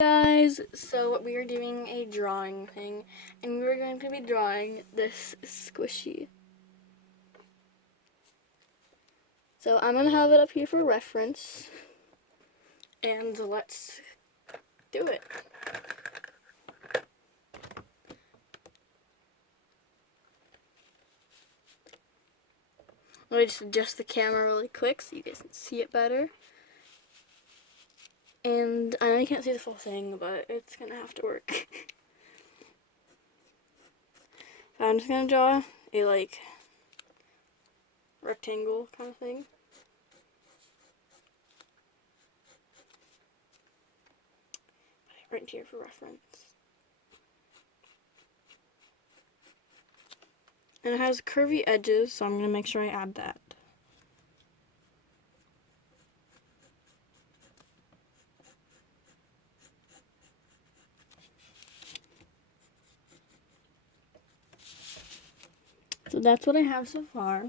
Guys, so we are doing a drawing thing, and we're going to be drawing this squishy. So I'm gonna have it up here for reference, and let's do it. Let me just adjust the camera really quick so you guys can see it better. And I know you can't see the full thing, but it's gonna have to work. I'm just gonna draw a rectangle kind of thing. Right here for reference. And it has curvy edges, so I'm going to make sure I add that. So that's what I have so far.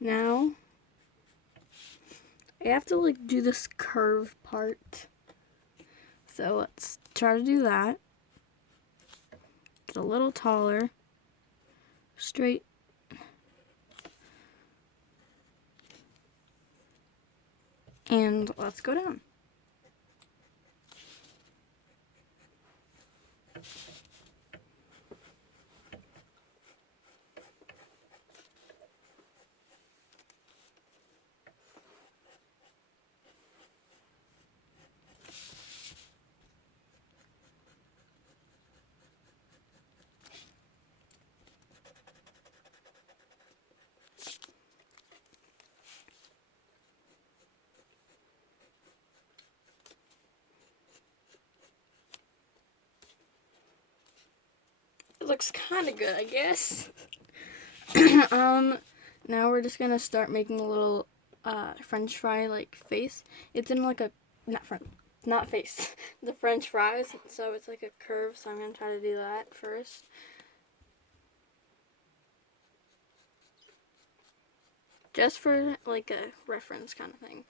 Now, I have to do this curve part. So let's try to do that. Get a little taller. Straight. And let's go down. It looks kind of good, I guess. Now we're just gonna start making a little French fry face. It's in a not face, the French fries. So it's like a curve. So I'm gonna try to do that first. Just for a reference kind of thing.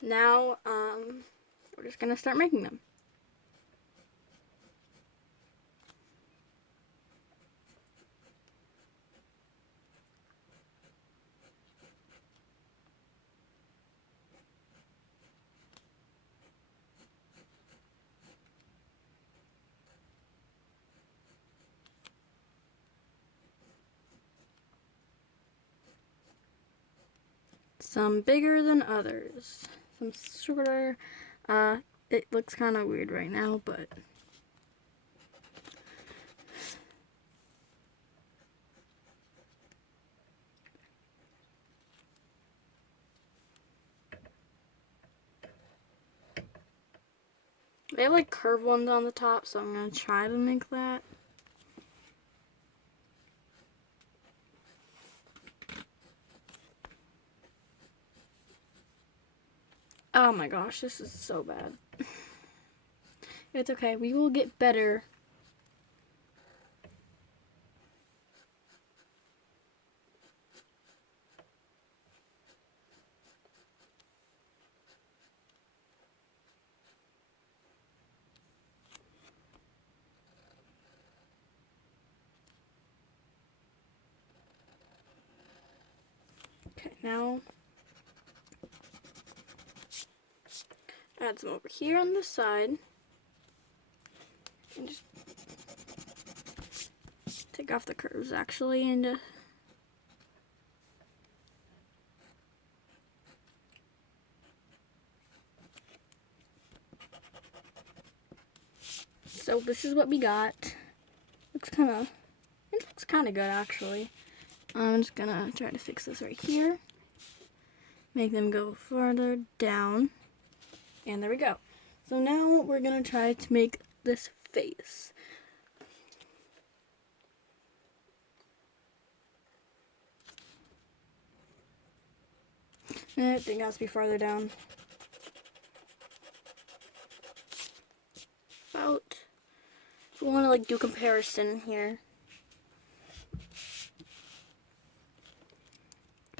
Now, we're just gonna start making them. Some bigger than others. Some shorter. It looks kind of weird right now, but they have curved ones on the top, so I'm gonna try to make that. Oh my gosh, this is so bad. It's okay, we will get better. Okay, now add some over here on the side. And just take off the curves actually and so this is what we got. It looks kind of good actually. I'm just gonna try to fix this right here. Make them go further down. And there we go. So now we're gonna try to make this face. I think it has to be farther down. About, if we want to do a comparison here.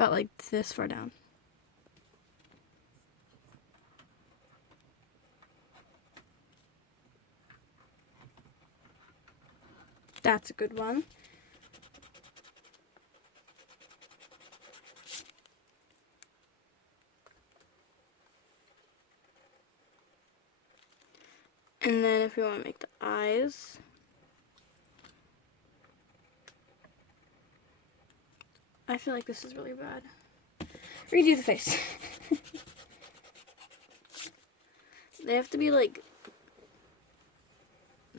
about like this far down. That's a good one. And then if we want to make the eyes, I feel like this is really bad. Redo the face. They have to be like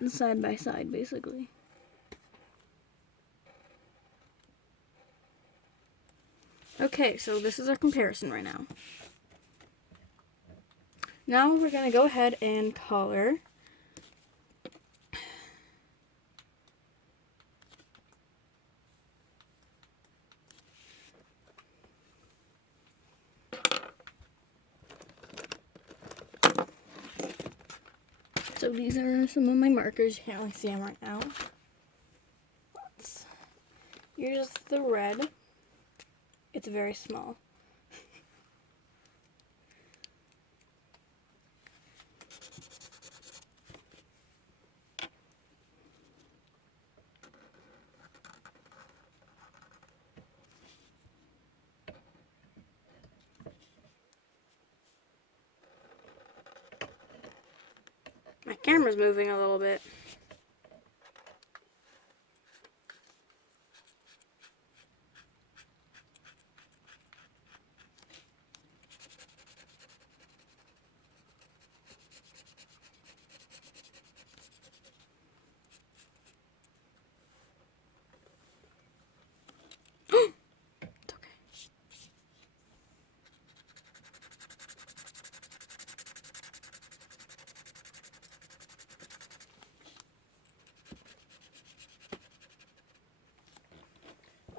side by side, basically. Okay, so this is our comparison right now. Now we're going to go ahead and color. So these are some of my markers. You can't really see them right now. Here's the red. It's very small. My camera's moving a little bit. It's okay.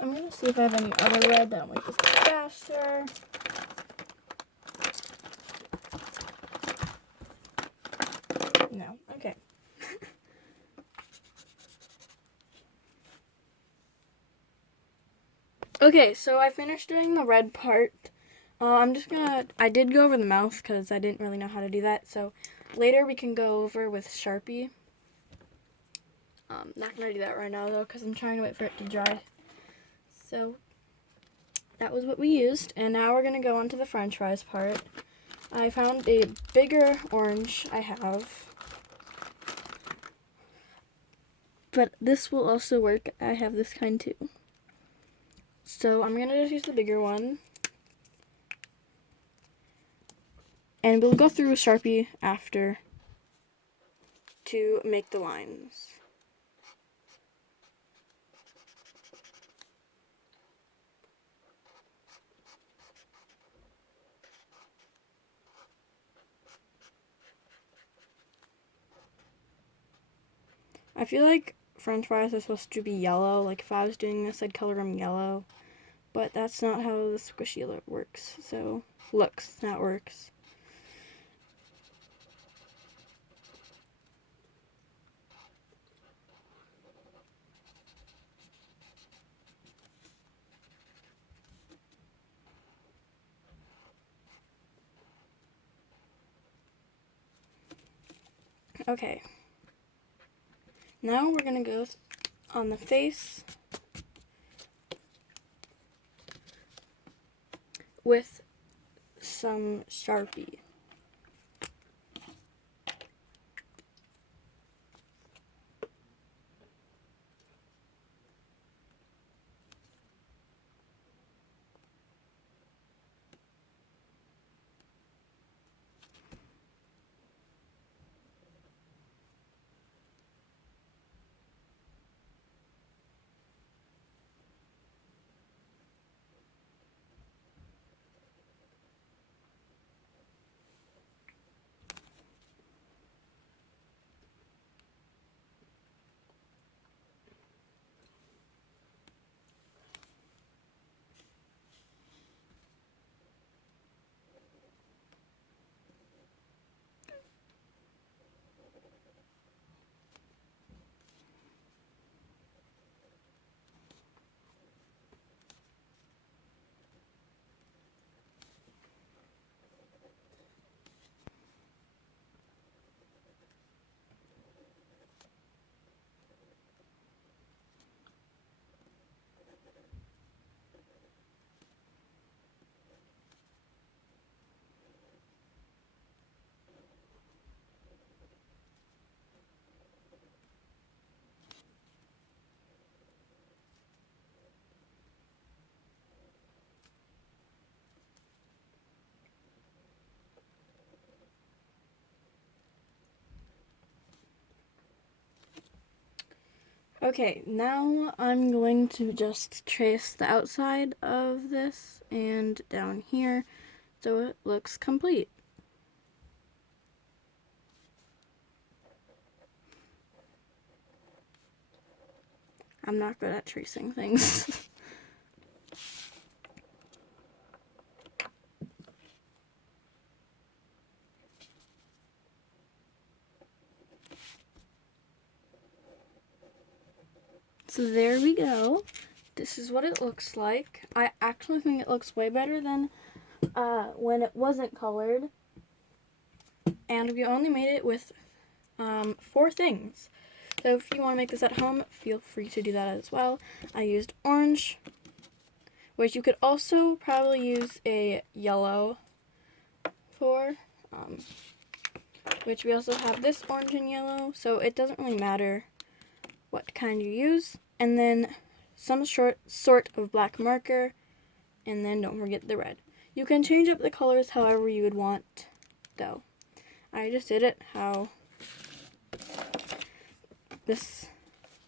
I'm gonna see if I have any other red that might just go faster. No, okay. Okay, so I finished doing the red part. I did go over the mouth because I didn't really know how to do that. So later we can go over with Sharpie. Not gonna do that right now though because I'm trying to wait for it to dry. So that was what we used. And now we're gonna go on to the French fries part. I found a bigger orange I have. But this will also work. I have this kind too. So I'm gonna just use the bigger one. And we'll go through with Sharpie after to make the lines. I feel like French fries are supposed to be yellow. Like if I was doing this, I'd color them yellow. But that's not how the squishy works. So, looks, not works. Okay. Now we're gonna go on the face with some Sharpie. Okay, now I'm going to just trace the outside of this and down here so it looks complete. I'm not good at tracing things. So there we go. This is what it looks like. I actually think it looks way better than when it wasn't colored. And we only made it with 4 things. So if you want to make this at home, feel free to do that as well. I used orange, which you could also probably use a yellow for, which we also have this orange and yellow, so it doesn't really matter what kind you use. And then some sort of black marker, and then don't forget the red. You can change up the colors however you would want, though. I just did it how this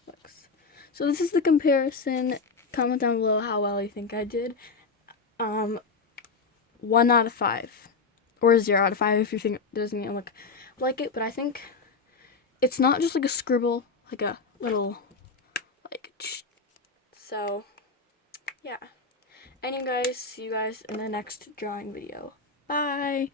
looks. So this is the comparison. Comment down below how well you think I did. 1 out of 5. Or 0 out of 5 if you think it doesn't look like it. But I think it's not just like a scribble, like a little, like, so, yeah. Anyway guys, see you guys in the next drawing video. Bye!